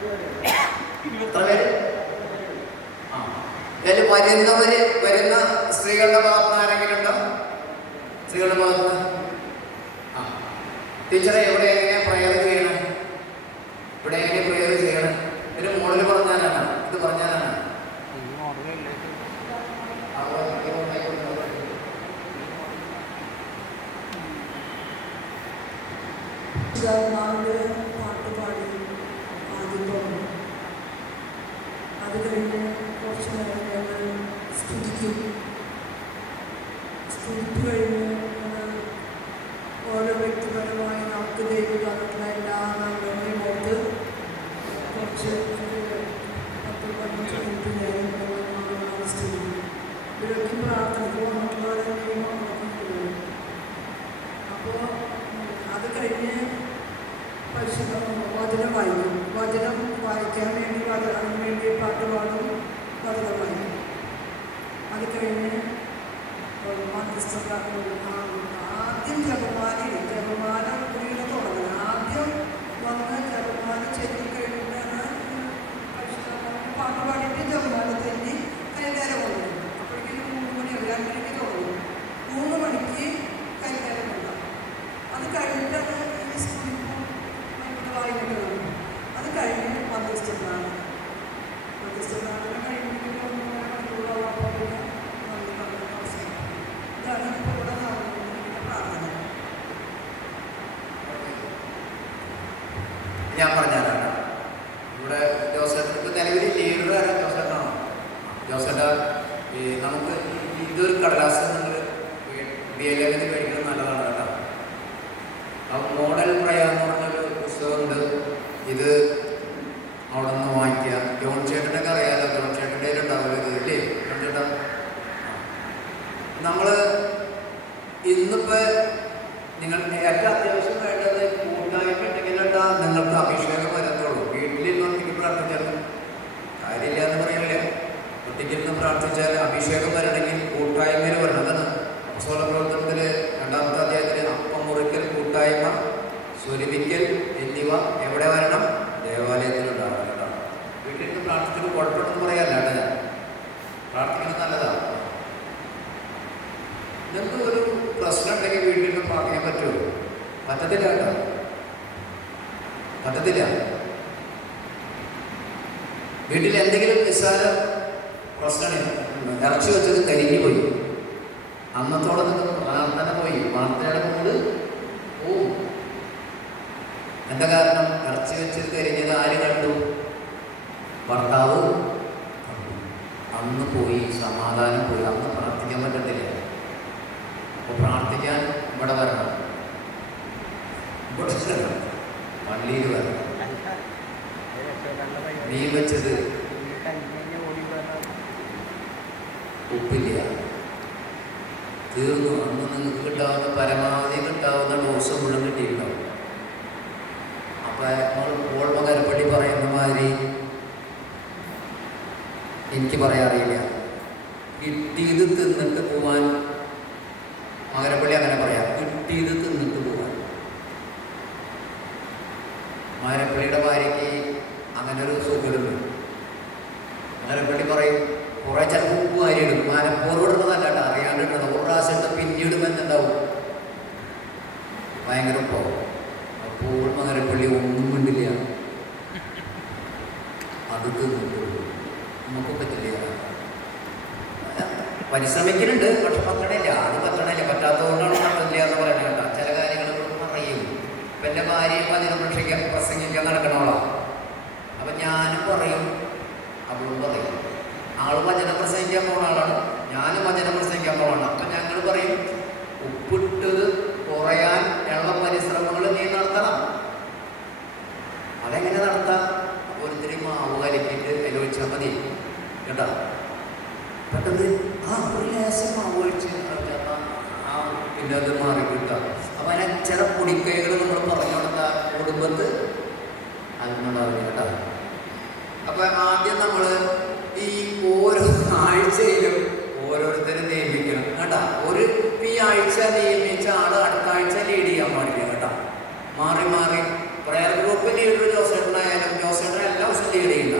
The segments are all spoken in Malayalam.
എത്ര പേര്? ഇതിൽ വരുന്ന സ്ത്രീകളുടെ ഭാഗത്ത് ആരെങ്കിലും ഉണ്ടോ? സ്ത്രീകളുടെ ഭാഗത്ത് ടീച്ചറെ ഇവിടെ എങ്ങനെ പ്രയർ ചെയ്യണം? ഇവിടെ എങ്ങനെ പ്രയർ ചെയ്യണം? ഇതിന് മോഡൽ പറഞ്ഞാലാണ്, ഇത് പറഞ്ഞാലാണ്. പാട്ട് പാടി ആദ്യം തുടങ്ങും. അത് കഴിഞ്ഞ് കുറച്ച് നേരം ഞങ്ങൾ സ്തുതിക്കും. സ്തുതിപ്പ് കഴിഞ്ഞ് ഓരോ വ്യക്തിപരമായി നമുക്ക് ദൈവകാലത്തിലെ എല്ലാ നാളുകളെയും ഓർത്ത് കുറച്ച് 10-15 മിനിറ്റ് നേരം സ്തുതിക്കും. ഇവരൊക്കെ പ്രാർത്ഥനയ്ക്ക് വന്നിട്ടുള്ളവരെയും അപ്പോൾ അത് കഴിഞ്ഞ് പരിശുദ്ധ വചനം വായിക്കും. വചനം വായിക്കാൻ വേണ്ടി അതിന് വേണ്ടി പാട്ട് പാടും, വചനം വായിക്കും. അത് കഴിഞ്ഞ് ആദ്യം ജപമാല കുറിയുടെ തുടങ്ങുന്നത്. ആദ്യം വന്ന് ജപമാല ചെല്ലി കഴിഞ്ഞാണ് പാട്ട് പാടിയിട്ട് ജപമാല തെല്ലി കൈകാര്യം കൊണ്ടുവരും. അപ്പോഴേക്കും 3 മണി 2 മണിക്ക് തുടങ്ങും. 3 മണിക്ക് കൈകാര്യം കൊണ്ടുവരും. അത് കഴിഞ്ഞിട്ടാണ് ഈ സ്കൂളിൽ വായിക്കുന്നത്. അത് കഴിഞ്ഞ് മധ്യസ്ഥനാണ് കഴിഞ്ഞിട്ട് 1 മണിക്കൂറോളം. അപ്പോൾ പിന്നെ ഇതാണ് ഇപ്പോൾ ഇവിടെ നടന്നുകൊണ്ടിരിക്കുന്ന പ്രാർത്ഥന. ഞാൻ പറഞ്ഞാലാണ് ഇവിടെ ജോസേട്ടൻ ഇപ്പോൾ നിലവിൽ ലീഡർ ആരാ? ജോസേട്ടനാണോ? ജോസേട്ട നമുക്ക് ഇതൊരു കടലാസ് നിങ്ങൾ DLM കഴിക്കുന്നത് നല്ലതാണ് കേട്ടോ. മോഡൽ പ്രയർ എന്ന് പറഞ്ഞൊരു പുസ്തകമുണ്ട്. ഇത് അവിടെ നിന്ന് വാങ്ങിക്കുക. ജോൺ ചേട്ടനൊക്കെ അറിയാമല്ലോ, ജോൺ ചേട്ടൻ്റെ ഉണ്ടാവില്ല ഇത് ഇല്ലേ? ജോൺ ചേട്ടൻ നമ്മൾ ഇന്നിപ്പോൾ നിങ്ങൾക്ക് ഏറ്റവും അത്യാവശ്യം വേണ്ടത് കൂട്ടായ്മ ഉണ്ടെങ്കിലേട്ടാ നിങ്ങൾക്ക് അഭിഷേകം വരത്തുള്ളൂ. വീട്ടിലിരുന്ന് ഒറ്റയ്ക്ക് പ്രാർത്ഥിച്ചാൽ കാര്യമില്ല എന്ന് പറയില്ല. ഒറ്റയ്ക്കിരുന്ന് പ്രാർത്ഥിച്ചാൽ അഭിഷേകം വരണമെങ്കിൽ കൂട്ടായ്മയിൽ വരണതാണ്. അപ്പോസ്തല പ്രവർത്തനത്തിൽ 2-ാമത്തെ അധ്യായത്തിൽ അപ്പം മുറിക്കൽ കൂട്ടായ്മ, സ്വരമിക്കൽ എന്നിവ എവിടെ വരണം? ദേവാലയത്തിലുണ്ടാവണം കേട്ടോ. വീട്ടിലിരുന്ന് പ്രാർത്ഥിച്ചിട്ട് കുഴപ്പമുണ്ടെന്ന് പറയാമല്ല കേട്ടോ. ഞാൻ പ്രാർത്ഥിക്കുന്നത് നല്ലതാണ്. നിങ്ങൾക്ക് ഒരു പ്രശ്നം ഉണ്ടെങ്കിൽ വീട്ടിലിരുന്ന് പ്രാർത്ഥിക്കാൻ പറ്റുമോ? പറ്റത്തില്ല കേട്ടോ, പറ്റത്തില്ല. വീട്ടിൽ എന്തെങ്കിലും നിസ്സാര പ്രശ്നം, ഇറച്ചി വെച്ചത് കരിഞ്ഞു പോയി, അന്നത്തോടെ നിങ്ങൾക്ക് പ്രാർത്ഥന പോയി, പ്രാർത്ഥനയുടെ മൂട് പോവും. എന്താ കാരണം? ഇറച്ചി വെച്ചത് കരിഞ്ഞത് ആര് കണ്ടു? ഭർത്താവ് കണ്ടു. അന്ന് പോയി, സമാധാനം പോയി, അന്ന് പ്രാർത്ഥിക്കാൻ പറ്റത്തില്ല. അപ്പോൾ പ്രാർത്ഥിക്കാൻ ഇവിടെ വരണം, ഇവിടെ വരണം, പള്ളിയിൽ വരണം. മീൻ വെച്ചത് ഉപ്പില്ല, തീർന്നു. അന്ന് നിങ്ങൾക്ക് കിട്ടാവുന്ന പരമാവധി കിട്ടാവുന്ന ഡോസ് മുഴുവൻ കിട്ടിയിട്ടുണ്ടാവും. അപ്പം നമ്മൾ ഓൾമ കരപ്പള്ളി പറയുന്ന മാതിരി എനിക്ക് പറയാറിയില്ല. കിട്ടിയത് തിന്നിട്ട് പോവാൻ മകരപ്പള്ളി അങ്ങനെ പറയാം, കിട്ടിയത് തിന്നിട്ട് പോവാൻ. മകരപ്പള്ളിയുടെ ഭാര്യയ്ക്ക് അങ്ങനെ ഒരു സുഖമുണ്ട്. മകരപ്പള്ളി പറയും കുറേ ചിലപ്പോൾ ഉപ്പ് വാരിയിടും, മനപ്പൂർവ്വം ഇടുന്നതല്ല കേട്ടോ, അറിയാണ്ട് ഇടുന്നത്. ഒരു പ്രാവശ്യത്തെ പിന്നീടുമ്പോൾ എന്തുണ്ടാവും? ഭയങ്കര ഉപ്പാവും. അപ്പോൾ മകരപ്പള്ളി ഒന്നും മിണ്ടില്ല, അത് തിന്നിട്ട് നമുക്ക് പറ്റില്ല. പരിശ്രമിക്കുന്നുണ്ട്, പക്ഷെ പറ്റണില്ല. അത് പറ്റണില്ല, പറ്റാത്തതുകൊണ്ടാണ് പറ്റില്ല എന്ന് പറയുന്നത് കേട്ടോ. ചില കാര്യങ്ങൾ പറയും. ഇപ്പം എൻ്റെ ഭാര്യയെ പ്രസംഗിക്കാൻ നടക്കണോളാം. അപ്പം ഞാനും പറയും, അവളും പറയും. ആൾ വചനം പ്രസംഗിക്കാൻ പോകുന്ന ആളാണ്, ഞാനും വചനം പ്രസംഗിക്കാൻ പോകുന്നതാണ്. അപ്പം ഞങ്ങൾ പറയും, ഉപ്പിട്ടത് കുറയാൻ ഉള്ള പരിശ്രമങ്ങൾ നീ നടത്തണം. അതെങ്ങനെ നടത്താം? ഓരോരുത്തരും മാവ് കലക്കിയിട്ട് അതിൽ ഒഴിച്ചാൽ മതി കേട്ടോ. പെട്ടെന്ന് ഒരു ലേശം മാവ് ഒഴിച്ച് പിന്നെ അത് മാറി കിട്ടാം. അപ്പം അതിനെ ചില പൊടിക്കൈകൾ നമ്മൾ പറഞ്ഞു കൊടുത്താൽ കുടുംബത്ത് അതുകൊണ്ടാവില്ല കേട്ടോ. അപ്പം ആദ്യം നമ്മൾ ഈ ഓരോ ആഴ്ചയിലും ഓരോരുത്തരും നിയമിക്കണം കേട്ടോ. ഈ ആഴ്ച നിയമിച്ച ആൾ അടുത്ത ആഴ്ച ലീഡ് ചെയ്യാൻ പാടില്ല കേട്ടോ. മാറി മാറി പ്രയർ ഗ്രൂപ്പ് ലീഡർ ജോസേട്ടനായാലും ജോസേട്ടൻ എല്ലാ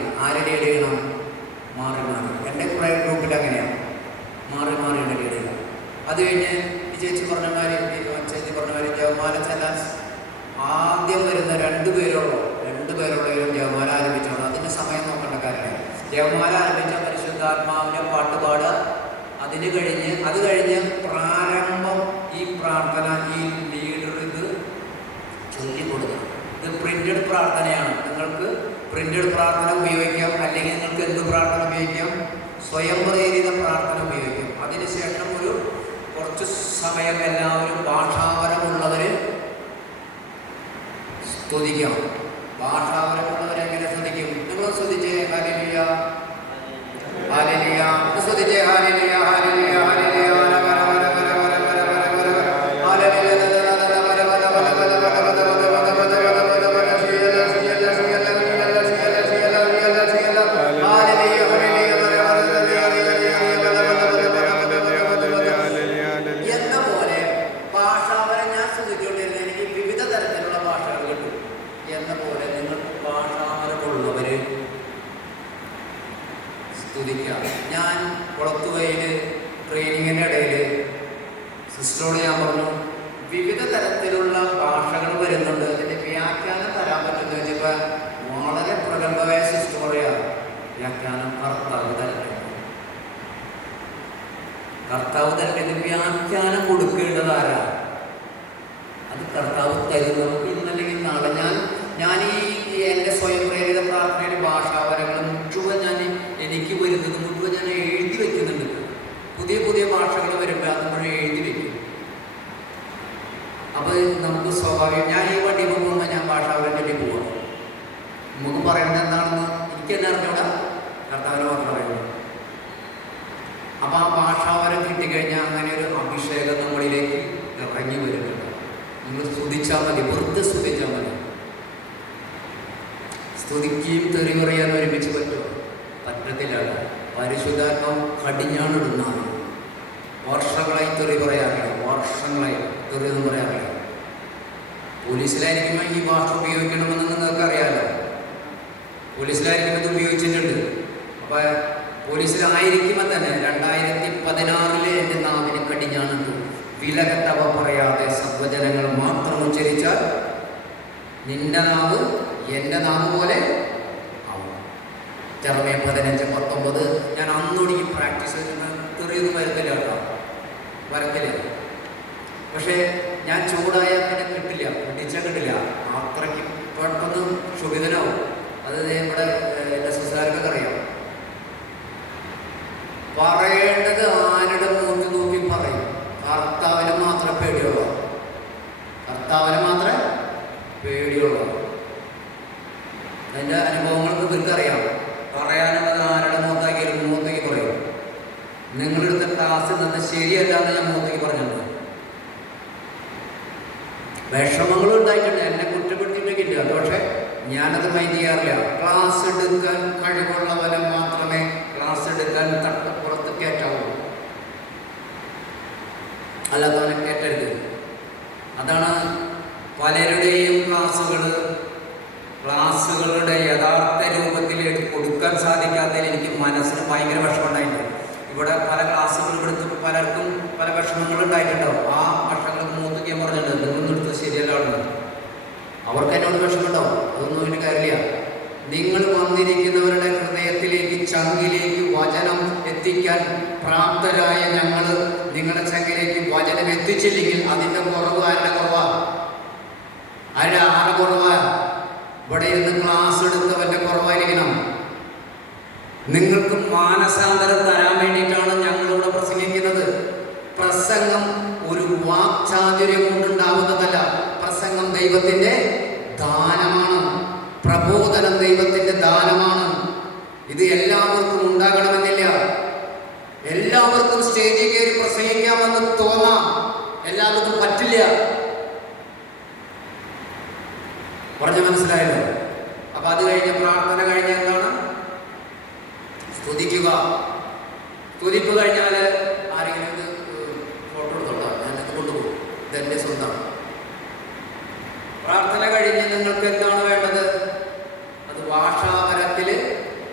ആരെ ലീഡ് ചെയ്യണം? മാറി മാറി. എൻ്റെ പ്രയർ ഗ്രൂപ്പിൽ അങ്ങനെയാണ്, മാറി മാറിയാണ് ലീഡ് ചെയ്യുക. അത് കഴിഞ്ഞ് ഈ ചേച്ചി പറഞ്ഞ മാതിരി ജപമാല ചെല്ലാൻ ആദ്യം വരുന്ന 2 പേരുള്ളവരും ജപമാല ആരംഭിച്ചോളൂ. അതിന് സമയം നോക്കേണ്ട കാര്യമില്ല. ജപമാല ആരംഭിച്ച പരിശുദ്ധാത്മാവിൻ്റെ പാട്ട് പാടുക. അത് കഴിഞ്ഞ് പ്രാരംഭം ഈ പ്രാർത്ഥന ഈ ലീഡർ ഇത് ചൊല്ലിക്കൊടുക്കണം. ഇത് പ്രിന്റഡ് പ്രാർത്ഥനയാണ്. നിങ്ങൾക്ക് പ്രിന്റഡ് പ്രാർത്ഥന ഉപയോഗിക്കാം, അല്ലെങ്കിൽ നിങ്ങൾക്ക് എന്ത് പ്രാർത്ഥന ഉപയോഗിക്കാം? സ്വയം പ്രേരിത പ്രാർത്ഥന ഉപയോഗിക്കാം. അതിനുശേഷം കുറച്ച് സമയം എല്ലാവരും ഭാഷാപരമുള്ളവർ സ്തുതിക്കാം. ഭാഷാപരമുള്ളവരെങ്ങനെ സ്തുതിക്കും? നിങ്ങൾ സ്തുതിച്ചേ hallelujah hallelujah, സ്തുതിച്ചേ hallelujah hallelujah hallelujah സ്തുതിക്കാം. ഞാൻ കുളത്തുകയിൽ ട്രെയിനിങ്ങിൻ്റെ ഇടയിൽ സിസ്റ്ററോട് ഞാൻ പറഞ്ഞു, വിവിധ തരത്തിലുള്ള ഭാഷകൾ വരുന്നുണ്ട്, അതിൻ്റെ വ്യാഖ്യാനം തരാൻ പറ്റുമെന്ന് വെച്ചപ്പോൾ വളരെ പ്രഗത്ഭമായ സിസ്റ്റർ പറയാം, വ്യാഖ്യാനം കർത്താവ് തരട്ടെ. വ്യാഖ്യാനം കൊടുക്കേണ്ടത് ആരാ? അത് കർത്താവ് തരും. നമുക്ക് ഇന്നല്ലെങ്കിൽ നാളെ ഞാൻ ഈ എൻ്റെ സ്വയം പ്രേരിത പ്രാർത്ഥനയുടെ ഭാഷാപരങ്ങൾ മുഴുവൻ എനിക്ക് വരുന്നത് മുഴുവൻ ഞാൻ എഴുതി വയ്ക്കുന്നുണ്ട്. പുതിയ ഭാഷകൾ വരുമ്പോൾ അത് മുഴുവൻ എഴുതി വയ്ക്കും. അപ്പോൾ നമുക്ക് സ്വാഭാവികം, ഞാൻ ഈ വണ്ടി പോകുമ്പോൾ ഞാൻ ഭാഷാപരം ചൊല്ലി പോവാം. നമുക്ക് പറയുന്നത് എന്താണെന്ന് എനിക്ക് തന്നെ അറിഞ്ഞൂടാ, കർത്താവിന് മാത്രമേ അറിയുള്ളൂ. അപ്പോൾ ആ ഭാഷാപരം കിട്ടിക്കഴിഞ്ഞാൽ അങ്ങനെ ഒരു അഭിഷേകം നമ്മളിലേക്ക് ഇറങ്ങി വരുന്നുണ്ട്. നിങ്ങൾ സ്തുതിച്ചാൽ മതി, വെറുതെ സ്തുതിച്ചാൽ മതി. സ്തുതിക്കുകയും തെറി പറയാൻ ഒരുമിച്ച് പറ്റുമോ? പറ്റത്തില്ല. പരിശുദ്ധാത്മം കടിഞ്ഞാണിടുന്നതാണ്. വർഷങ്ങളായി തെറി പറയാറില്ല, വർഷങ്ങളായി തെറി ഒന്നും പറയാറില്ല. പോലീസിലായിരിക്കുമ്പോൾ ഈ ഭാഷ ഉപയോഗിക്കണമെന്ന് നിങ്ങൾക്കറിയാമല്ലോ. പോലീസിലായിരിക്കുമ്പോൾ ഇത് ഉപയോഗിച്ചിട്ടുണ്ട്. അപ്പോൾ പോലീസിലായിരിക്കുമ്പോൾ തന്നെ 2016 എൻ്റെ നാവിന് കടിഞ്ഞാണിട്ടു. വിലകെട്ടവ പറയാതെ സർവ്വജനങ്ങൾ മാത്രം ഉച്ചരിച്ചാൽ നിന്റെ നാവ് എൻ്റെ നാവ് പോലെ ആവും. ജെറമ്യ 15:19. ഞാൻ അന്നൊടുങ്ങി പ്രാക്ടീസ് തെറിയൊന്നും വരത്തില്ല കേട്ടോ, വരത്തില്ല. പക്ഷേ ഞാൻ ചൂടായാൽ പിന്നെ കിട്ടില്ല. അത്രയ്ക്ക് പെട്ടെന്ന് ക്ഷുഭിതനാവും. അത് നമ്മുടെ എൻ്റെ സിസ്റ്റർക്കൊക്കെ അറിയാം. പറയേണ്ടത് ആരുടെ മുഖത്ത് നോക്കി പറയും. കർത്താവിനെ മാത്രമേ പേടിയുള്ളൂ. അതിൻ്റെ അനുഭവങ്ങൾക്ക് ഇവർക്കറിയാം. പറയാനുള്ളത് ആരുടെ മുഖത്തേക്ക് പറയും. നിങ്ങളെടുത്ത ക്ലാസ്സിൽ നിന്ന് ശരിയല്ല എന്ന് ഞാൻ മുഖത്തേക്ക് പറഞ്ഞിട്ടുണ്ട്. വിഷമങ്ങളും ഉണ്ടായിട്ടുണ്ട്, എന്നെ കുറ്റപ്പെടുത്തിയിട്ടൊക്കെയില്ല. അത് പക്ഷേ ഞാനത് മൈൻഡ് ചെയ്യാറില്ല. ക്ലാസ് എടുക്കാൻ കഴിവുള്ളവരെ മാത്രമേ ക്ലാസ് എടുക്കാൻ തട്ടപ്പുറത്ത് കയറ്റാവൂ, അല്ലാത്തവനെ കയറ്റരുത്. അതാണ് പലരുടെയും ക്ലാസ്സുകളുടെ യഥാർത്ഥ രൂപത്തിൽ കൊടുക്കാൻ സാധിക്കാത്തതിൽ എനിക്ക് മനസ്സിന് ഭയങ്കര വിഷമമുണ്ടായിട്ടുണ്ട്. ഇവിടെ പല ക്ലാസ്സുകൾ എടുത്തപ്പോൾ പലർക്കും പല വിഷമങ്ങളുണ്ടായിട്ടുണ്ടാവും. ആ വിഷമങ്ങൾ മൂത്തേക്ക് പറഞ്ഞിട്ടുണ്ട്, നിങ്ങളൊന്നും എടുത്തത് ശരിയല്ലാണെന്ന്. അവർക്ക് എന്നോട് വിഷമമുണ്ടാവും, അതൊന്നും അതിന് കാര്യമില്ല. നിങ്ങൾ വന്നിരിക്കുന്നവരുടെ ഹൃദയത്തിലേക്ക്, ചങ്കിലേക്ക് വചനം എത്തിക്കാൻ പ്രാപ്തരായ ഞങ്ങൾ നിങ്ങളുടെ ചങ്കിലേക്ക് വചനം എത്തിച്ചില്ലെങ്കിൽ അതിൻ്റെ കുറവ് ആരുടെ കുറവാണ്? ആരുടെ കുറവാണ്? ഇവിടെ ഇരുന്ന് ക്ലാസ് എടുത്തവൻ്റെ കുറവായിരിക്കണം. നിങ്ങൾക്ക് മാനസാന്തരം തരാൻ വേണ്ടിയിട്ടാണ് ഞങ്ങളിവിടെ പ്രസംഗിക്കുന്നത്. പ്രസംഗം ഒരു വാക്ചാതുര്യം കൊണ്ടുണ്ടാവുന്നതല്ല. പ്രസംഗം ദൈവത്തിൻ്റെ ദാനമാണ്. പ്രബോധനം ദൈവത്തിൻ്റെ ദാനമാണ്. ഇത് എല്ലാവർക്കും ഉണ്ടാകണമെന്നില്ല. എല്ലാവർക്കും സ്റ്റേജിൽ കയറി പ്രസംഗിക്കാമെന്ന് തോന്നാം, എല്ലാവർക്കും പറ്റില്ല. പറഞ്ഞു മനസ്സിലായല്ലോ? അപ്പൊ അത് കഴിഞ്ഞ് പ്രാർത്ഥന കഴിഞ്ഞ എന്താണ്? സ്തുതിക്കുക. സ്തുതിപ്പ് കഴിഞ്ഞാൽ ആരെങ്കിലും ഇത് ഫോട്ടോ എടുത്തോളാം, ഞാനത് കൊണ്ടുപോകും, ഇതെൻ്റെ സ്വന്തം. പ്രാർത്ഥന കഴിഞ്ഞ് നിങ്ങൾക്ക് എന്താണ് വേണ്ടത്? അത് ഭാഷാപരത്തിൽ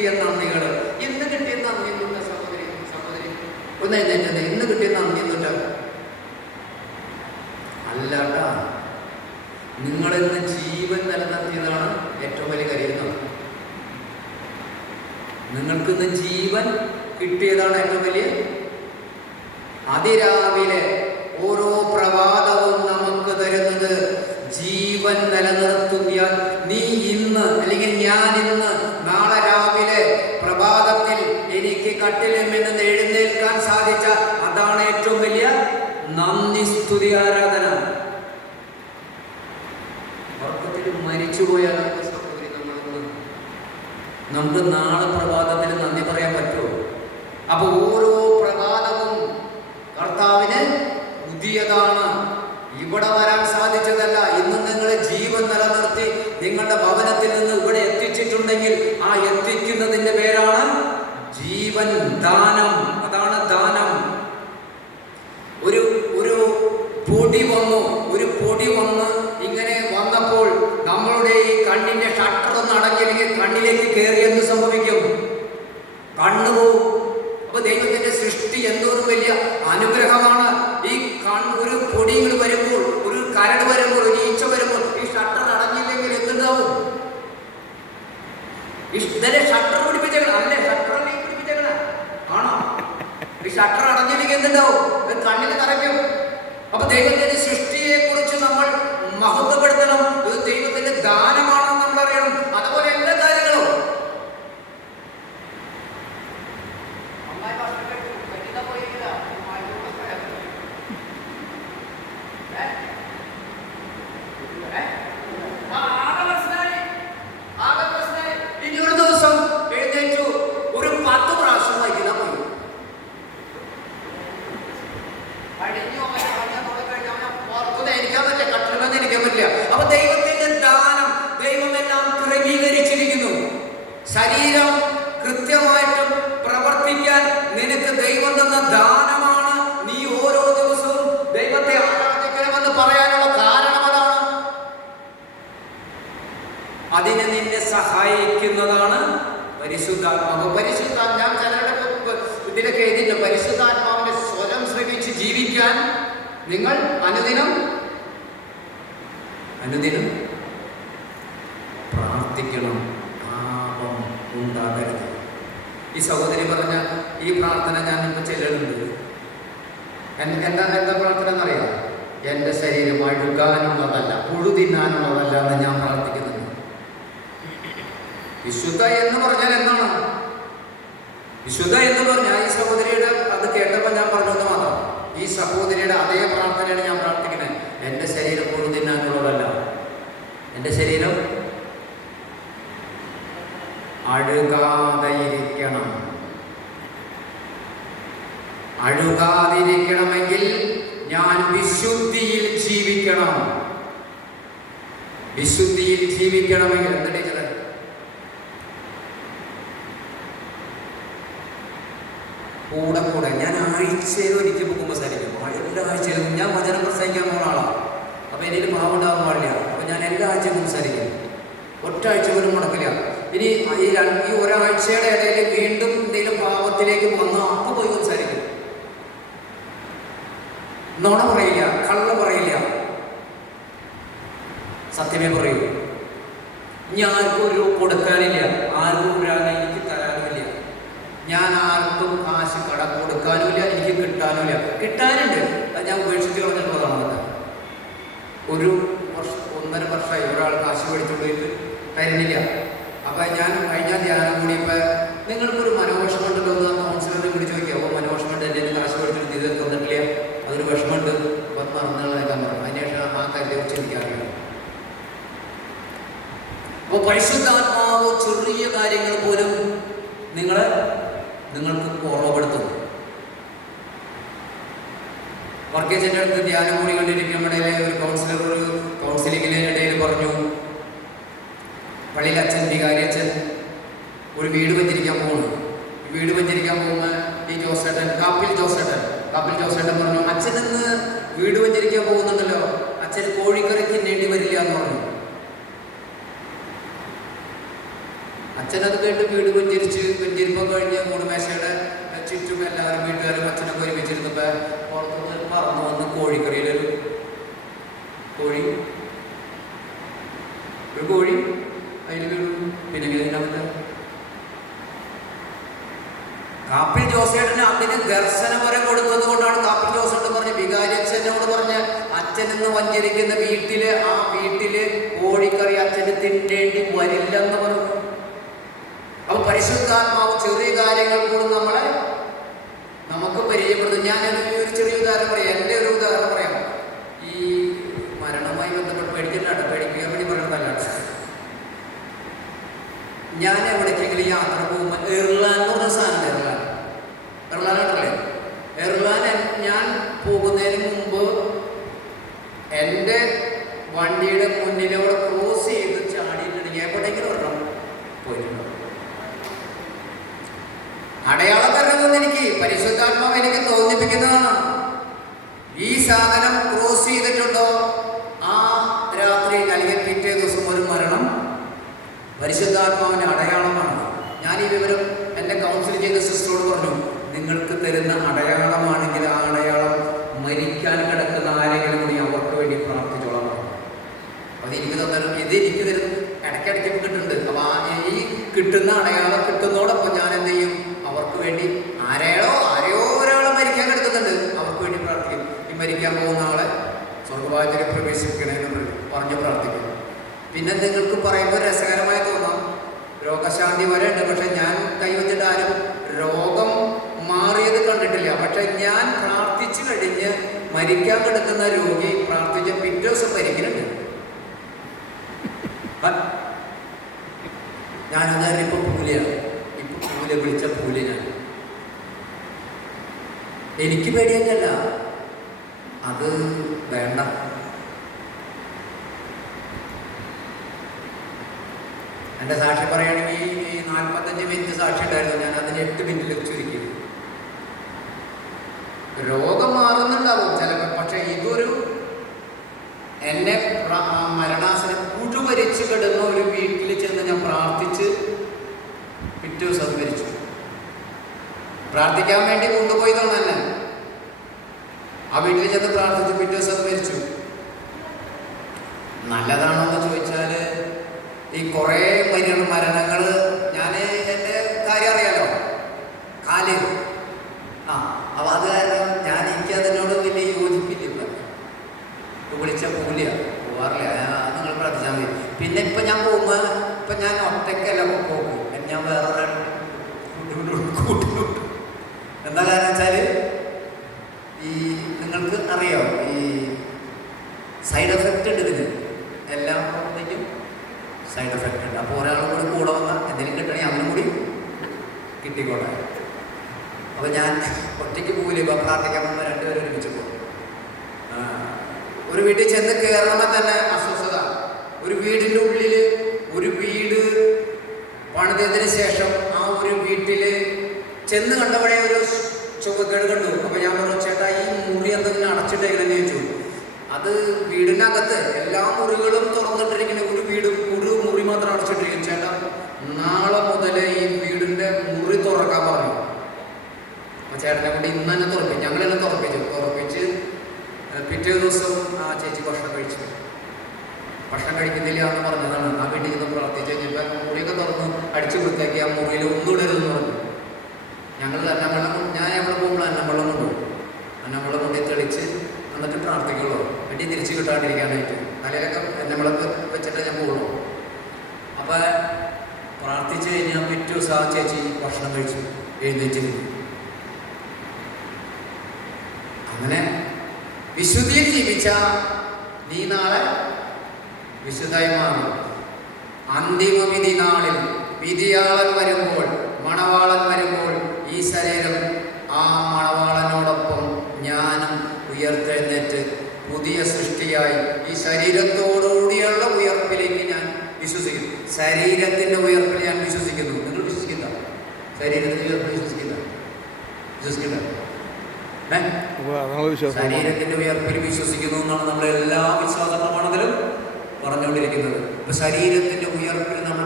കിട്ടിയ നന്ദികൾ, ഇന്ന് കിട്ടിയ നന്ദി എന്തുണ്ട് സഹോദരി സഹോദരി? ഒന്ന് എഴുന്നേറ്റത്, ഇന്ന് കിട്ടിയ നന്ദി എന്തുണ്ട്? അല്ലാട്ടാ, നിങ്ങളിന്ന് ജീവൻ നിലനിർത്തിയതാണ് ഏറ്റവും വലിയ കാര്യം. നിങ്ങൾക്കിന്ന് ജീവൻ കിട്ടിയതാണ് ഏറ്റവും വലിയ. അതിരാവിലെ ഓരോ പ്രഭാതവും നമുക്ക് തരുന്നത് ജീവൻ നിലനിർത്തുകയാൽ നീ ഇന്ന്, അല്ലെങ്കിൽ ഞാൻ ഇന്ന്, നാളെ രാവിലെ പ്രഭാതത്തിൽ എനിക്ക് കട്ടിലിൽ നിന്ന് എഴുന്നേൽക്കാൻ സാധിച്ച അതാണ് ഏറ്റവും വലിയ നന്ദി, സ്തുതി, ആരാധന. ഉറക്കത്തിൽ മരിച്ചുപോയാൽ സഹോദരി നമുക്ക് നാളെ പ്രഭാതത്തിൽ നന്ദി പറയാൻ പറ്റുമോ? അപ്പൊ ഓരോ പ്രഭാതവും കർത്താവിന് പുതിയതാണ്. ഇവിടെ വരാൻ സാധിച്ചതല്ല. ഇന്ന് നിങ്ങൾ ജീവൻ നിലനിർത്തി നിങ്ങളുടെ ഭവനത്തിൽ നിന്ന് ഇവിടെ എത്തിച്ചിട്ടുണ്ടെങ്കിൽ ആ എത്തിക്കുന്നതിന്റെ പേരാണ് ജീവൻ ദാനം. അതാണ് ദാനം. ഒരു പൊടി വന്ന് ഇങ്ങനെ വന്നപ്പോൾ നമ്മളുടെ ഈ കണ്ണിന്റെ ഷട്ടർ ഒന്ന് അടഞ്ഞില്ലെങ്കിൽ കണ്ണിലേക്ക് കയറി എന്ത് സംഭവിക്കും? കണ്ണുപോകും. അപ്പൊ ദൈവത്തിന്റെ സൃഷ്ടി എന്തോരം വലിയ അനുഗ്രഹമാണ്. ഈ ഒരു പൊടികൾ വരുമ്പോൾ, ഒരു കരട് വരുമ്പോൾ, ഒരു ഈച്ച വരുമ്പോൾ ഈ ഷട്ടർ അടഞ്ഞില്ലെങ്കിൽ എന്തുണ്ടാവും? ഇതല്ലേ ഷട്ടർ പിടിപ്പിച്ചേക്കണം? അല്ലേ ഷട്ടർ പിടിപ്പിച്ചേക്കണം ആണോ? ഈ ഷട്ടർ അടഞ്ഞില്ലെങ്കിൽ എന്തുണ്ടാവും? കണ്ണിൽ നിറയ്ക്കും. അപ്പൊ ദൈവത്തിന്റെ സൃഷ്ടിയെ കുറിച്ച് നമ്മൾ മഹത്വപ്പെടുത്തണം. ഇത് ദൈവത്തിന്റെ ദാനമാണെന്ന് നമ്മൾ അറിയണം. അതുപോലെ എല്ലാ കാര്യങ്ങളും ഇനി ഒരു ദിവസം എഴുന്നേറ്റു ഒരു 10 പ്രാവശ്യം വായിക്കുന്ന പോയി ഇരിക്കാൻ പറ്റില്ല, കട്ടിലെന്ന് ഇരിക്കാൻ പറ്റില്ല. അപ്പൊ ദൈവത്തിന്റെ ദാനം, ദൈവമെല്ലാം ക്രമീകരിച്ചിരിക്കുന്നു. ശരീരം കൃത്യമായിട്ടും പ്രവർത്തിക്കാൻ നിനക്ക് ദൈവം തന്ന ദാനമാണ്. നീ ഓരോ ദിവസവും ദൈവത്തെ ആരാധിക്കണമെന്ന് പറയാനുള്ള കാരണം അതാണ്. അതിനെ നിന്നെ സഹായിക്കുന്നതാണ് പരിശുദ്ധാത്മാവ്. ഞാൻ ചിലരുടെ ഇതിലൊക്കെ എഴുതിയിട്ടുണ്ട്, പരിശുദ്ധാത്മാവിന്റെ സ്വരം ശ്രമിച്ച് ജീവിക്കാൻ നിങ്ങൾ അനുദിനം പ്രാർത്ഥിക്കണം. പാപം ഉണ്ടാകരുത്. ഈ സഹോദരി പറഞ്ഞ ഈ പ്രാർത്ഥന ഞാൻ ഇപ്പൊ ചെല്ലുന്നുണ്ട്. എന്താ പ്രാർത്ഥന എന്നറിയാം? എൻ്റെ ശരീരം അഴുകാനുള്ളതല്ല, പുഴു തിന്നാനുള്ളതല്ല എന്ന് ഞാൻ പ്രാർത്ഥിക്കുന്നുണ്ട്. വിശുദ്ധ എന്ന് പറഞ്ഞാൽ എന്താണ്? വിശുദ്ധ എന്ന് പറഞ്ഞാൽ ഈ സഹോദരിയുടെ അത് കേട്ടപ്പോൾ ഞാൻ പറഞ്ഞത് മാത്രം. ഈ സഹോദരിയുടെ അതേ പ്രാർത്ഥനയാണ് ഞാൻ പ്രാർത്ഥിക്കുന്നത്. എൻ്റെ ശരീരം പുഴു തിന്നാനുള്ളതല്ല, എൻ്റെ ശരീരം അഴുകാതെയിരിക്കണം. അഴുകാതിരിക്കണമെങ്കിൽ ഞാൻ വിശുദ്ധിയിൽ ജീവിക്കണം. വിശുദ്ധിയിൽ ജീവിക്കണമെങ്കിൽ എന്താ ടീച്ചറെ? കൂടെ ഞാൻ ആഴ്ചയിലും എനിക്ക് കുമ്പസാരിക്കും. എല്ലാ ആഴ്ചയിലും ഞാൻ വചനം പ്രസംഗിക്കാൻ പോകുന്ന ആളാണ്. അപ്പം എനിക്ക് പാവം ഉണ്ടാകാൻ പാടില്ല. അപ്പം ഞാൻ എല്ലാ ആഴ്ചയും കുമ്പസാരിക്കും. ഒറ്റ ആഴ്ച പോലും മുടക്കില്ല. ഇനി ഈ ഒരാഴ്ചയുടെ ഇടയിൽ വീണ്ടും എന്തെങ്കിലും പാപത്തിലേക്ക് വന്ന് അപ്പോൾ പോയി കുമ്പസാരിക്കും. നുണ പറയില്ല, കള്ള പറയില്ല, സത്യമേ പറയൂ. ഇനി ആർക്കും ഒരു കൊടുക്കാനില്ല, ആർക്കും ഒരാളെ എനിക്ക് തരാനുമില്ല. ഞാൻ ആർക്കും കാശ് കട കൊടുക്കാനുമില്ല, എനിക്ക് കിട്ടാനുമില്ല. കിട്ടാനുണ്ട്, അത് ഞാൻ ഉപേക്ഷിച്ച് കളഞ്ഞിട്ടുള്ളതാണ്. ഒരു 1.5 വർഷമായി ഒരാൾ കാശ് മേടിച്ചുകൊണ്ട് പോയിട്ട് തരുന്നില്ല. അപ്പം ഞാൻ കഴിഞ്ഞ ധ്യാനം കൂടിയപ്പോൾ നിങ്ങൾക്കൊരു മനോവിഷമുണ്ടല്ലോ എന്ന് കൗൺസിലറെ വിളിച്ച് ചോദിക്കുക. അപ്പോൾ മനോവിഷമുണ്ട്, എൻ്റെ കാശ് മേടിച്ചിട്ട് ഇത് തന്നിട്ടില്ല, അതൊരു വിഷമമുണ്ട്, അപ്പം മറന്നുകളേക്കാൻ പറഞ്ഞു. അതിനുശേഷം ആ കാര്യത്തെ കുറിച്ച് എനിക്കറിയാം. അപ്പോൾ പരിശുദ്ധാത്മാവ് ചെറിയ കാര്യങ്ങൾ പോലും നിങ്ങൾക്ക് ഓർമ്മപ്പെടുത്തും. വർക്കേജൻ്റെ അടുത്ത് ധ്യാനം കൂടി കണ്ടിരിക്കുമ്പോൾ ഒരു കൗൺസിലിങ്ങിനിടയിൽ പറഞ്ഞു, പള്ളിയിൽ അച്ഛൻ വികാരി അച്ഛൻ ഒരു വീട് വെച്ചിരിക്കാൻ പോകുന്നു. വീട് വെച്ചിരിക്കാൻ പോകുമ്പോൾ ഈ കാപ്പിൽ ജോസേട്ടൻ പറഞ്ഞു, അച്ഛൻ ഇന്ന് വീട് വെച്ചിരിക്കാൻ പോകുന്നുണ്ടല്ലോ, അച്ഛൻ കോഴിക്കറി തിന്നേണ്ടി വരില്ല എന്ന് പറഞ്ഞു. അച്ഛനത് കേട്ട് വീട് വെഞ്ചിരിപ്പം കഴിഞ്ഞ് മൂടുമേശയുടെ ചുറ്റും എല്ലാവരും വീട്ടുകാരും അച്ഛനൊക്കെ ഒരുമിച്ചിരുന്നപ്പോൾ പുറത്തുനിന്ന് പറന്നു വന്ന് കോഴിക്കറിയിലൊരു കോഴി അതിൽ വീണു. പിന്നെ ഇതിനകത്ത് കാപ്പിൽ ജോസേട്ടന് അതിന് ദർശനപരം കൊടുത്തത് കൊണ്ടാണ് കാപ്പിൽ ജോസേട്ടൻ പറഞ്ഞ് വികാരി അച്ഛനോട് പറഞ്ഞ് അച്ഛനെന്ന് വഞ്ചരിക്കുന്ന ആ വീട്ടില് കോഴിക്കറി അച്ഛന് തിന്നേണ്ടി വരില്ലെന്ന് പറഞ്ഞു. അപ്പൊ പരിശുദ്ധാത്മാവ് ചെറിയ കാര്യങ്ങൾ പോലും നമുക്ക് പരിചയപ്പെടുത്തും. ഞാനൊരു ചെറിയ ഉദാഹരണം പറയാം. എൻ്റെ ഒരു ഉദാഹരണം പറയാം. ഈ മരണവുമായി ബന്ധപ്പെട്ട് പേടിക്കാൻ വേണ്ടി പറയണതല്ല. ഞാൻ എവിടേക്കെങ്കിലും യാത്ര പോകുമ്പോൾ എയർലാൻ എന്ന് പറഞ്ഞ സാധനം എയർലാനായിട്ടല്ലേ എയർലാൻ ഞാൻ പോകുന്നതിന് മുമ്പ് എൻ്റെ വണ്ടിയുടെ മുന്നിലൂടെ ക്രോസ് ചെയ്ത് ചാടിയിട്ടുണ്ടെങ്കിൽ എവിടെയെങ്കിലും ഒരെണ്ണം പോയിട്ടുണ്ടോ? അടയാളം തരുന്നത് എനിക്ക് പരിശുദ്ധാത്മാവ് എനിക്ക് തോന്നിപ്പിക്കുന്നതാണ്. ഈ സാധനം ക്രോസ് ചെയ്തിട്ടുണ്ടോ ആ രാത്രി അല്ലെങ്കിൽ പിറ്റേ ദിവസം ഒരു മരണം പരിശുദ്ധാത്മാവിൻ്റെ അടയാളമാണ്. ഞാൻ ഈ വിവരം എൻ്റെ കൗൺസിൽ ചെയ്ത സിസ്റ്ററോട് പറഞ്ഞു, നിങ്ങൾക്ക് തരുന്ന അടയാളമാണെങ്കിൽ ആ അടയാളം മരിക്കാൻ കിടക്കുന്ന ആരെങ്കിലും കൂടി അവർക്ക് വേണ്ടി പ്രാർത്ഥിച്ചോളാം. അത് എനിക്ക് തന്നാലും ഇത് എനിക്ക് തരുന്ന ഇടയ്ക്കിടയ്ക്ക് കിട്ടുന്നുണ്ട്. അപ്പോൾ ഈ കിട്ടുന്ന അടയാളം കിട്ടുന്നതോടൊപ്പം ഞാൻ എന്ത് ചെയ്യും, അവർക്ക് വേണ്ടി ആരെയോ ഒരാൾ മരിക്കാൻ കിടക്കുന്നുണ്ട്, അവർക്ക് വേണ്ടി പ്രാർത്ഥിക്കും. ഈ മരിക്കാൻ പോകുന്ന ആളെ സ്വർഗവാതിൽ പ്രവേശിപ്പിക്കണമെന്ന് പറഞ്ഞ് പ്രാർത്ഥിക്കും. പിന്നെ നിങ്ങൾക്ക് പറയുമ്പോൾ രസകരമായി തോന്നാം, രോഗശാന്തി വരെ ഉണ്ട്. പക്ഷെ ഞാൻ കൈവച്ചിട്ട് ആരും രോഗം മാറിയത് കണ്ടിട്ടില്ല. പക്ഷെ ഞാൻ പ്രാർത്ഥിച്ചു കഴിഞ്ഞ് മരിക്കാൻ കിടക്കുന്ന രോഗി പ്രാർത്ഥിച്ച പിറ്റേ ദിവസം മരിക്കുന്നുണ്ട്. ഞാനതായാലും ഇപ്പൊ പൂലയാണ്. ഇപ്പൊ പൂല വിളിച്ച പൂല ഞാൻ എനിക്ക് പേടിയല്ല, അത് വേണ്ട. എൻ്റെ സാക്ഷി പറയുകയാണെങ്കിൽ ഈ 45 മിനിറ്റ് സാക്ഷി ഉണ്ടായിരുന്നു, ഞാൻ അതിന് 8 മിനിറ്റിൽ ചുരുക്കി. രോഗം മാറുന്നുണ്ടാവും ചിലപ്പോൾ, പക്ഷെ ഇതൊരു എന്നെ മരണാസനം പുഴുവരിച്ച് കിടന്ന ഒരു വീട്ടിൽ ചെന്ന് ഞാൻ പ്രാർത്ഥിച്ച് പിറ്റേ ദിവസം അത് മരിച്ചു. പ്രാർത്ഥിക്കാൻ വേണ്ടി കൊണ്ടുപോയതാണ് എന്നെ. ആ വീട്ടിൽ ചെന്ന് പ്രാർത്ഥിച്ച് പിറ്റേ ദിവസം അത് മരിച്ചു. നല്ലതാണോ എന്ന് ചോദിച്ചാൽ ഈ കുറേ മരണങ്ങൾ ഞാൻ എൻ്റെ കാര്യം അറിയാലോ, കാല് അപ്പോൾ അത് കാരണം എനിക്കതിനോട് വലിയ യോജിപ്പില്ല. ഇപ്പം വിളിച്ച പൂലിയ പോവാറില്ല, നിങ്ങൾ പ്രാർത്ഥിച്ചാൽ മതി. പിന്നെ ഇപ്പം ഞാൻ പോകുമ്പോൾ ഇപ്പം ഞാൻ ഒറ്റയ്ക്കല്ല പോകും, ഞാൻ വേറെ കൂട്ടിലോട്ട്. എന്താ കാരണം വെച്ചാൽ ഈ നിങ്ങൾക്ക് അറിയാം ഈ സൈഡ് എഫക്റ്റ് ഉണ്ട് ഇതിന്, എല്ലാം പോകുമ്പോഴത്തേക്കും സൈഡ് എഫക്റ്റ് ഉണ്ട്. അപ്പോൾ ഒരാൾ കൂടെ വന്നാൽ എന്തെങ്കിലും കിട്ടണമെങ്കിൽ അവനും കൂടി കിട്ടിക്കോട്ടെ. അപ്പോൾ ഞാൻ ഒറ്റയ്ക്ക് പോകില്ല. ഇപ്പം പ്രാർത്ഥിക്കാൻ വന്നാൽ 2 പേരും ഒരുമിച്ച് പോകും. ഒരു വീട്ടിൽ ചെന്ന് കയറണമെങ്കിൽ തന്നെ അസ്വസ്ഥത. ഒരു വീടിൻ്റെ ഉള്ളിൽ ഒരു വീട് പണിതതിന് ശേഷം ആ ഒരു വീട്ടിൽ ചെന്ന് കണ്ടവഴെ ഒരു ചുവക്കേട് കണ്ടു. അപ്പോൾ ഞാൻ പറഞ്ഞു, ചേട്ടാ ഈ മുറി എന്തെങ്കിലും അടച്ചിട്ടേക്കെന്ന് ചോദിച്ചു. അത് വീടിനകത്ത് എല്ലാ മുറികളും തുറന്നിട്ടിരിക്കുന്ന ഒരു മുറി മാത്രം അടച്ചിട്ടിരിക്കും. ചേട്ടാ നാളെ മുതൽ ഈ വീടിൻ്റെ മുറി തുറക്കാൻ പറഞ്ഞു. അപ്പോൾ ചേട്ടനെ കൊണ്ട് ഇന്ന് തന്നെ തുറപ്പിച്ചു. ഞങ്ങളെല്ലാം തുറപ്പിച്ച് പിറ്റേ ദിവസം ആ ചേച്ചി ഭക്ഷണം കഴിച്ചു. ഭക്ഷണം കഴിക്കുന്നില്ല എന്ന് പറഞ്ഞതാണ്. ആ വീട്ടിൽ നിന്ന് പ്രാർത്ഥിച്ച് കഴിഞ്ഞപ്പോൾ മുറിയൊക്കെ തുറന്ന് അടിച്ചു വൃത്തിയാക്കി ആ മുറിയിൽ ഒന്നുകൂടരുതെന്ന് പറഞ്ഞു. ഞങ്ങൾ അന്നവെള്ളം ഞാൻ എവിടെ പോകുമ്പോൾ അന്നവെള്ളം കൊണ്ടുപോകും. അന്നവെള്ളം കൊണ്ടേ തെളിച്ച് എന്നിട്ട് പ്രാർത്ഥിക്കുള്ളൂ, വെട്ടി തിരിച്ച് കിട്ടാണ്ടിരിക്കാനായിട്ട്. തലയിലൊക്കെ എണ്ണവിളക്ക് വെച്ചിട്ട് ഞാൻ പോകുള്ളൂ. അപ്പോൾ പ്രാർത്ഥിച്ച് കഴിഞ്ഞാൽ പിറ്റേ ദിവസം ആ ചേച്ചി ഭക്ഷണം കഴിച്ചു, എഴുന്നേറ്റിരുന്നു. അങ്ങനെ വിശുദ്ധിയിൽ ജീവിച്ച നീ നാളെ വിശുദ്ധമായി മാറും. അന്തിമ വിധി നാളിൽ വിധിയാളൻ വരുമ്പോൾ, മണവാളൻ വരുമ്പോൾ ഈ ശരീരം ആ മണവാളനോടൊപ്പം ഞാനും ഉയർത്തെഴുന്നേറ്റ് പുതിയ സൃഷ്ടിയായി ഈ ശരീരത്തോടുകൂടിയുള്ള ഉയർപ്പിലേക്ക് ഞാൻ വിശ്വസിക്കുന്നു. ശരീരത്തിൻ്റെ ഉയർപ്പിൽ ഞാൻ വിശ്വസിക്കുന്നു. നിങ്ങൾ വിശ്വസിക്കില്ല? ശരീരത്തിൻ്റെ ഉയർപ്പിൽ വിശ്വസിക്കില്ല? ശരീരത്തിൻ്റെ ഉയർപ്പിൽ വിശ്വസിക്കുന്നു എന്നാണ് നമ്മളെല്ലാ വിശ്വാസ പ്രമാണത്തിലും പറഞ്ഞുകൊണ്ടിരിക്കുന്നത്. ഇപ്പൊ ശരീരത്തിൻ്റെ ഉയർപ്പിൽ നമ്മൾ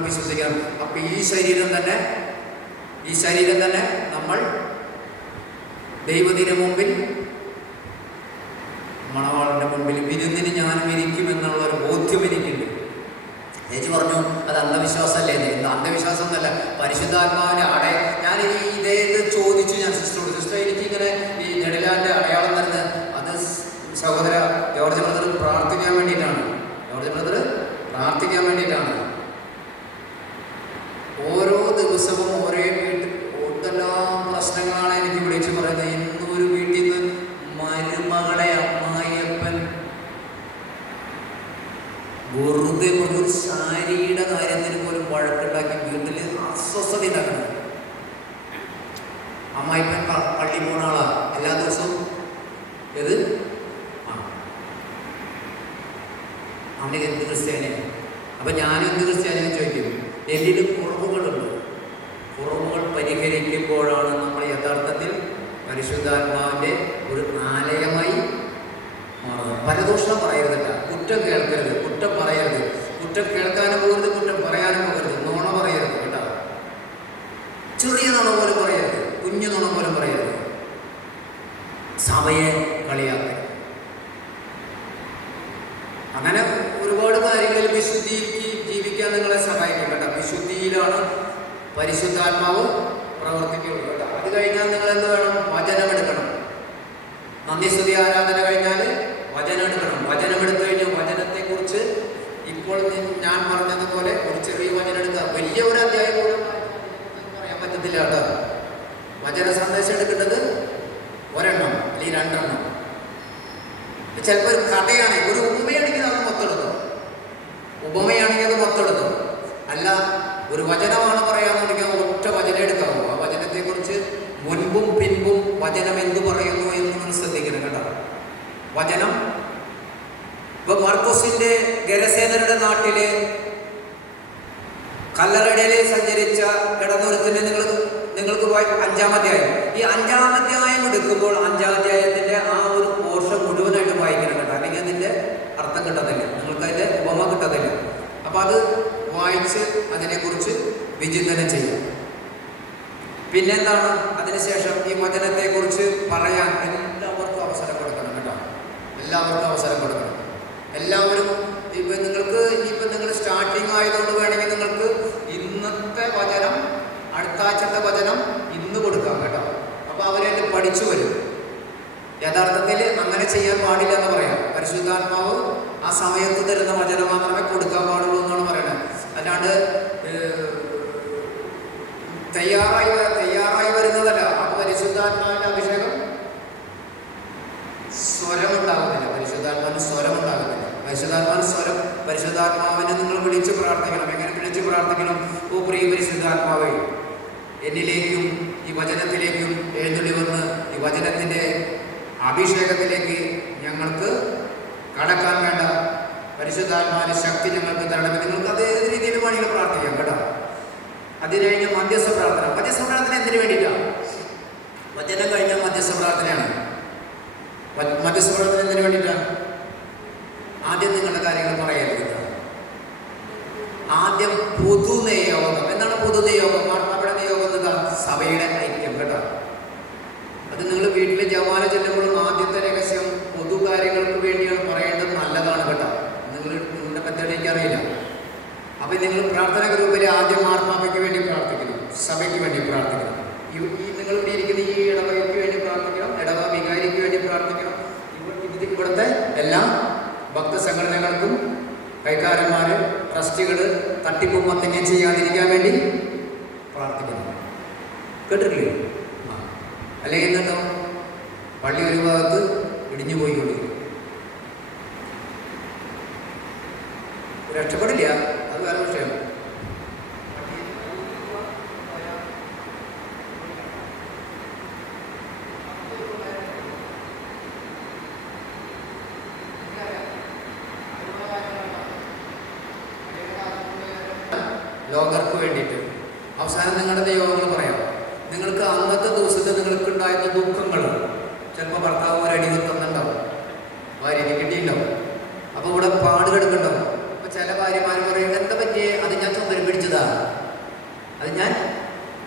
വിശ്വസിക്കണം. അപ്പം ഈ ശരീരം തന്നെ നമ്മൾ ദൈവത്തിന് മുമ്പിൽ, മണവാളന്റെ മുമ്പിൽ വിരുന്നിന് ഞാനും ഇരിക്കുമെന്നുള്ള ഒരു ബോധ്യം എനിക്കുണ്ട്. ചേച്ചി പറഞ്ഞു അത് അന്ധവിശ്വാസമല്ലേ? എന്ത് അന്ധവിശ്വാസം എന്നല്ല, പരിശുദ്ധാത്മാവിൻ്റെ ഞാൻ ഇതേ ചോദിച്ചു ഞാൻ സിസ്റ്ററോട്. സിസ്റ്റർ എനിക്കിങ്ങനെ ഈ നെടിലാൻ്റെ അടയാളം തരുന്നത് അത് സഹോദര ജോർജ് ബ്രദർ പ്രാർത്ഥിക്കാൻ വേണ്ടിയിട്ടാണ്. ഓരോ ദിവസവും ഒരേ വീട്ടിൽ എന്തെല്ലാം പ്രശ്നങ്ങളാണ് എനിക്ക് വിളിച്ചു പറയുന്നത്. ഇന്നൊരു വീട്ടിൽ നിന്ന് മരുമകളെ അമ്മായിയപ്പൻ വെറുതെ ഒരു സാരിയുടെ കാര്യത്തിന് പോലും വഴക്കുണ്ടാക്കി വീട്ടിൽ അസ്വസ്ഥത ഉണ്ടാക്കണം. അമ്മായിപ്പൻ പള്ളി പോണ ആളാ എല്ലാ ദിവസവും. അവൻ്റെ എന്ത് ക്രിസ്ത്യാനിയാണ്? അപ്പം ഞാനും എന്ത് ക്രിസ്ത്യാനിയും ചോദിക്കും. എന്നിൽ കുറവുകളുണ്ട്. കുറവുകൾ പരിഹരിക്കുമ്പോഴാണ് നമ്മൾ യഥാർത്ഥത്തിൽ പരിശുദ്ധാത്മാവിൻ്റെ ഒരു ആലയമായി മാറുന്നത്. പരദൂഷണം പറയരുതല്ല, കുറ്റം കേൾക്കരുത്, കുറ്റം പറയരുത്, കുറ്റം കേൾക്കാനും പോകരുത്, കുറ്റം പറയാനും പോകരുത്, നുണ പറയരുത് കേട്ടോ. ചെറിയ നുണ പോലും പറയരുത്, കുഞ്ഞു നുണ പോലും പറയരുത്. സഭയെ കളിയാക്കരുത്. അങ്ങനെ ഒരുപാട് കാര്യങ്ങളിൽ വിശുദ്ധിക്ക് ജീവിക്കാൻ നിങ്ങളെ സഹായിക്കും കേട്ടോ. വിശുദ്ധിയിലാണ് പരിശുദ്ധാത്മാവ് പ്രവർത്തിക്കുള്ളൂ കേട്ടോ. അത് കഴിഞ്ഞാൽ നിങ്ങൾ എന്ത് വേണം? വചനമെടുക്കണം. നന്ദിസ്തുതി ആരാധന കഴിഞ്ഞാൽ വചനം എടുക്കണം. വചനം എടുത്തു കഴിഞ്ഞാൽ വചനത്തെക്കുറിച്ച് ഇപ്പോൾ ഞാൻ പറഞ്ഞതുപോലെ ഒരു ചെറിയ വചനം എടുക്കുക. വലിയ ഒരു അധ്യായം പോലും പറയാൻ പറ്റത്തില്ല കേട്ടോ. വചന സന്ദേശം എടുക്കേണ്ടത് ഒരെണ്ണം അല്ലെങ്കിൽ രണ്ടെണ്ണം. ചിലപ്പോൾ ഒരു കഥയാണെങ്കിൽ, ഒരു ഉപമയാണെങ്കിൽ അത് മൊത്തെടുത്തു. അല്ല, ഒരു വചനമാണ് പറയാമെന്നുണ്ടെങ്കിൽ ഒറ്റ വചനം എടുക്കാവൂ. ആ വചനത്തെക്കുറിച്ച് മുൻപും പിൻപും വചനം എന്തു പറയുന്നു എന്ന് നിങ്ങൾ ശ്രദ്ധിക്കണം കേട്ടോ. വചനം ഇപ്പൊ മർക്കോസിന്റെ ഗരസേനരുടെ നാട്ടില് കല്ലറടയിലെ സഞ്ചരിച്ച കിടന്നൊരുത്തിന് നിങ്ങൾക്ക് 5-ാം അധ്യായം, ഈ 5-ാം അധ്യായം എടുക്കുമ്പോൾ 5-ാം അധ്യായത്തിന്റെ ആ ഒരു പോർഷൻ മുഴുവനായിട്ട് വായിക്കണം കേട്ടോ. അല്ലെങ്കിൽ അതിന്റെ അർത്ഥം കിട്ടത്തില്ല, നിങ്ങൾക്ക് അതിന്റെ ഉപമ കിട്ടത്തില്ല. അപ്പൊ അത് വായിച്ച് അതിനെക്കുറിച്ച് വിചിന്തനം ചെയ്യാം. പിന്നെന്താണ്, അതിനുശേഷം ഈ വചനത്തെക്കുറിച്ച് പറയാൻ എല്ലാവർക്കും അവസരം കൊടുക്കണം കേട്ടോ. എല്ലാവർക്കും അവസരം കൊടുക്കണം. എല്ലാവരും ഇപ്പം നിങ്ങൾക്ക് ഇനിയിപ്പോൾ നിങ്ങൾ സ്റ്റാർട്ടിങ് ആയതുകൊണ്ട് വേണമെങ്കിൽ നിങ്ങൾക്ക് ഇന്നത്തെ വചനം, അടുത്ത ആഴ്ചത്തെ വചനം ഇന്ന് കൊടുക്കാം കേട്ടോ. അപ്പോൾ അവരെന്നെ പഠിച്ചു വരും. യഥാർത്ഥത്തിൽ അങ്ങനെ ചെയ്യാൻ പാടില്ല എന്ന് പറയാം. പരിശുദ്ധാത്മാവ് ആ സമയത്ത് തരുന്ന വചനം മാത്രമേ കൊടുക്കാൻ പാടുള്ളൂ എന്നാണ് പറയുന്നത്. അല്ലാണ്ട് തയ്യാറായി വരുന്നതല്ല. അപ്പോൾ പരിശുദ്ധാത്മാവിൻ്റെ അഭിഷേകം സ്വരമുണ്ടാകുന്നില്ല. പരിശുദ്ധാത്മാവിന് സ്വരമുണ്ടാകുന്നില്ല. പരിശുദ്ധാത്മാവിനെ നിങ്ങൾ വിളിച്ച് പ്രാർത്ഥിക്കണം. എങ്ങനെ വിളിച്ച് പ്രാർത്ഥിക്കണം? ഓ പ്രിയ പരിശുദ്ധാത്മാവേ, എന്നിലേക്കും ഈ വചനത്തിലേക്കും എഴുന്നള്ളി വന്ന് ഈ വചനത്തിൻ്റെ അഭിഷേകത്തിലേക്ക് ഞങ്ങൾക്ക് കടക്കാൻ വേണ്ട പരിശുദ്ധാത്മാവിൻ്റെ ശക്തി ഞങ്ങൾക്ക് തരണമെന്ന് നിങ്ങൾക്ക് അതേ രീതിയിൽ വേണമെങ്കിൽ പ്രാർത്ഥിക്കാം കേട്ടോ. അത് കഴിഞ്ഞ് മധ്യസ്ഥ പ്രാർത്ഥന. മധ്യസ്ഥ പ്രാർത്ഥന എന്തിനു വേണ്ടിയിട്ടാണ്? വചനം കഴിഞ്ഞാൽ മധ്യസ്ഥ പ്രാർത്ഥനയാണ്. മധ്യസ്ഥ പ്രാർത്ഥന എന്തിനു വേണ്ടിയിട്ടാണ്? ആദ്യം നിങ്ങളുടെ കാര്യങ്ങൾ പറയരുത്. ആദ്യം പൊതുനിയോഗം. എന്താണ് പൊതുനിയോഗം? അവിടെ നിയോഗം എന്താ? സഭയുടെ ഐക്യം കേട്ടോ. അത് നിങ്ങൾ വീട്ടിൽ ജവാന ചെല്ലുമ്പോഴും ആദ്യത്തെ രഹസ്യം പൊതു കാര്യങ്ങൾക്ക് വേണ്ടിയാണ് പറയേണ്ടത്. നല്ലതാണ് കേട്ടോ. നിങ്ങളുടെ മെത്തേഡ് എനിക്കറിയില്ല. അപ്പം നിങ്ങൾ പ്രാർത്ഥന ഗ്രൂപ്പിൽ ആദ്യം മാർപ്പാപ്പയ്ക്ക് വേണ്ടി പ്രാർത്ഥിക്കണം, സഭയ്ക്ക് വേണ്ടി പ്രാർത്ഥിക്കണം. ഈ നിങ്ങളിവിടെ ഇരിക്കുന്ന ഈ ഇടവകയ്ക്ക് വേണ്ടി പ്രാർത്ഥിക്കണം, ഇടവ വികാരിക്ക് വേണ്ടി പ്രാർത്ഥിക്കണം. ഇവിടുത്തെ എല്ലാ ഭക്തസംഘടനകൾക്കും, കൈക്കാരന്മാർ, ട്രസ്റ്റികൾ തട്ടിപ്പും മത്തങ്ങയും ചെയ്യാതിരിക്കാൻ വേണ്ടി പ്രാർത്ഥിക്കണം. കേട്ടിട്ടില്ലേ? അല്ലെങ്കിൽ എന്നുണ്ടോ പള്ളി ഒരു ഭാഗത്ത് ഇടിഞ്ഞു പോയിക്കൊണ്ടിരിക്കും. രക്ഷപ്പെടില്ല, അത് വേറെ വിഷയം. ലോകർക്ക് വേണ്ടിയിട്ട് അവസാനം നിങ്ങളുടെ ദൈവങ്ങൾ പറയാം. നിങ്ങൾക്ക് അന്നത്തെ ദിവസത്തെ നിങ്ങൾക്ക് ഉണ്ടായിരുന്ന ദുഃഖങ്ങൾ, ചിലപ്പോൾ ഭർത്താവ് ഒരടി തന്നുണ്ടാവും, ഭാര്യയ്ക്ക് കിട്ടിയിട്ടുണ്ടാവും. അപ്പോൾ ഇവിടെ പാട് കിടക്കുന്നുണ്ടാവും. അപ്പോൾ ചില ഭാര്യമാർ പറയും, എന്താ പറ്റിയേ? അത് ഞാൻ ചുമരി പിടിച്ചതാ.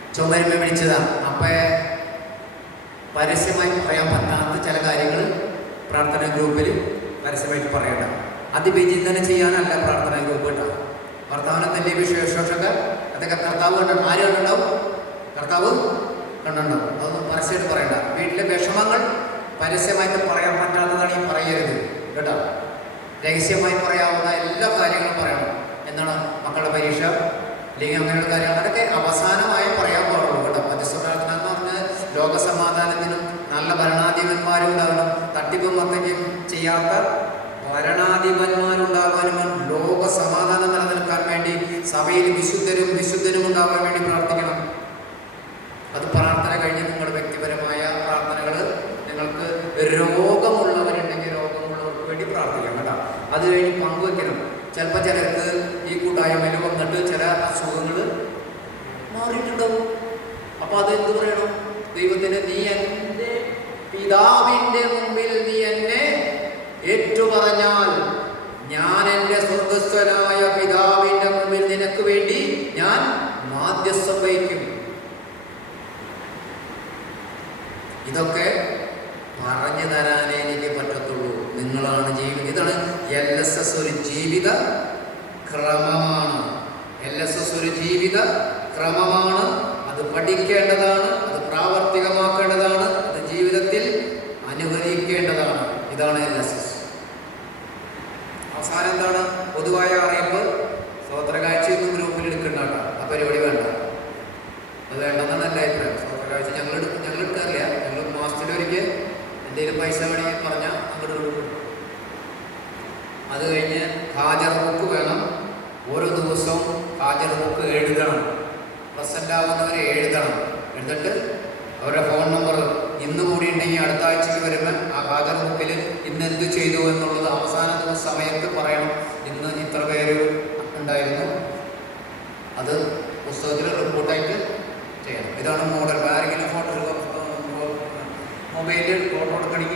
ചുമരുമ പിടിച്ചതാണ്. അപ്പം പരസ്യമായി പറയാൻ പറ്റാത്ത ചില കാര്യങ്ങൾ പ്രാർത്ഥന ഗ്രൂപ്പിൽ പരസ്യമായിട്ട് പറയണ്ട. അതിവിചിന്തനം ചെയ്യാനല്ല പ്രാർത്ഥന ഗ്രൂപ്പ് കേട്ടോ. വർത്തമാനത്തിൻ്റെ വിശേഷമൊക്കെ അതൊക്കെ കർത്താവ് കണ്ടു. ആര് കണ്ടുണ്ടാവും? കർത്താവ് കണ്ടുണ്ടാവും. അതൊന്നും പരസ്യമായിട്ട് പറയണ്ട. വീട്ടിലെ വിഷമങ്ങൾ പരസ്യമായിട്ട് പറയാൻ പറ്റാത്തതാണ് ഈ പറയരുത് കേട്ടോ. രഹസ്യമായി പറയാവുന്ന എല്ലാ കാര്യങ്ങളും പറയണം. എന്താണ്? മക്കളുടെ പരീക്ഷ അല്ലെങ്കിൽ അങ്ങനെയുള്ള കാര്യങ്ങൾ അതൊക്കെ അവസാനമായി പറയാൻ പാടുള്ളൂ കേട്ടോ. മധ്യസ്ഥ പ്രാർത്ഥന എന്ന് പറഞ്ഞാൽ ലോകസമാധാനത്തിനും നല്ല ഭരണാധിപന്മാരുണ്ടാകണം. തട്ടിപ്പും മത്തയ്ക്കും ചെയ്യാത്ത ഭരണാധിപന്മാരുണ്ടാകാനും ലോക സമാധാനം നിലനിൽക്കാൻ വേണ്ടി സഭയിൽ വിശുദ്ധരും ഉണ്ടാകാൻ വേണ്ടി പ്രാർത്ഥിക്കണം. അത് പ്രാർത്ഥന കഴിഞ്ഞ് നിങ്ങളുടെ വ്യക്തിപരമായ പ്രാർത്ഥനകൾ, നിങ്ങൾക്ക് രോഗമുള്ളവരുണ്ടെങ്കിൽ രോഗമുള്ളവർക്ക് വേണ്ടി പ്രാർത്ഥിക്കാം കേട്ടോ. അത് കഴിഞ്ഞ് പങ്കുവെക്കണം. ചിലപ്പോൾ ചിലർക്ക് ഈ കൂട്ടായ്മയിൽ വന്നിട്ട് ചില അസുഖങ്ങൾ മാറിയിട്ടുണ്ടാവും. അപ്പോൾ അത് എന്ത് പറയണം? ദൈവത്തിന് നീ എൻ്റെ പിതാവിൻ്റെ മുമ്പിൽ നീ എന്നെ ഏറ്റുപറഞ്ഞാൽ ഞാൻ എൻ്റെ സ്വർഗസ്ഥനായ പിതാവിൻ്റെ മുമ്പിൽ നിനക്ക് വേണ്ടി ഞാൻ മാധ്യസ്ഥം വഹിക്കും. ഇതൊക്കെ പറഞ്ഞു തരാനേ എനിക്ക് പറ്റത്തുള്ളൂ. നിങ്ങളാണ് ജീവിതം. ഇതാണ് LSS ഒരു ജീവിത ക്രമമാണ്. LSS ഒരു ജീവിത ക്രമമാണ്. അത് പഠിക്കേണ്ടതാണ്, അത് പ്രാവർത്തികമാക്കേണ്ടതാണ്, അത് ജീവിതത്തിൽ അനുകരിക്കേണ്ടതാണ്. ഇതാണ് LSS. അവസാനം എന്താണ്? പൊതുവായ അറിയിപ്പ്. സ്വോത്രകാഴ്ചയൊന്നും ഗ്രൂപ്പിൽ എടുക്കണ്ടാട്ടോ. ആ പരിപാടി വേണ്ട. അത് വേണ്ടെന്നാണ് എൻ്റെ അഭിപ്രായം. സ്വോത്രകാഴ്ച ഞങ്ങൾ എടുക്കാറില്ല. ഞങ്ങൾ മാസത്തിലൊരിക്കൽ എന്തെങ്കിലും പൈസ വേണമെങ്കിൽ പറഞ്ഞാൽ അങ്ങോട്ട് കൊടുക്കും. അത് കഴിഞ്ഞ് ഹാജർ ബുക്ക് വേണം. ഓരോ ദിവസവും ഹാജർ ബുക്ക് എഴുതണം. പ്രസൻ്റ് ആവുന്നവർ എഴുതണം. എന്നിട്ട് അവരുടെ ഫോൺ നമ്പർ ഇന്ന് കൂടി ഉണ്ടെങ്കിൽ അടുത്ത ആഴ്ചയ്ക്ക് വരുമ്പോൾ ആ ഹാജർ ബുക്കിൽ ഇന്ന് എന്ത് ചെയ്തു എന്നുള്ളത് അവസാന ദിവസം സമയത്ത് പറയണം. ഇന്ന് ഇത്ര പേര് ഉണ്ടായിരുന്നു, അത് പുസ്തകത്തിൽ റിപ്പോർട്ടായിട്ട് ചെയ്യണം. ഇതാണ്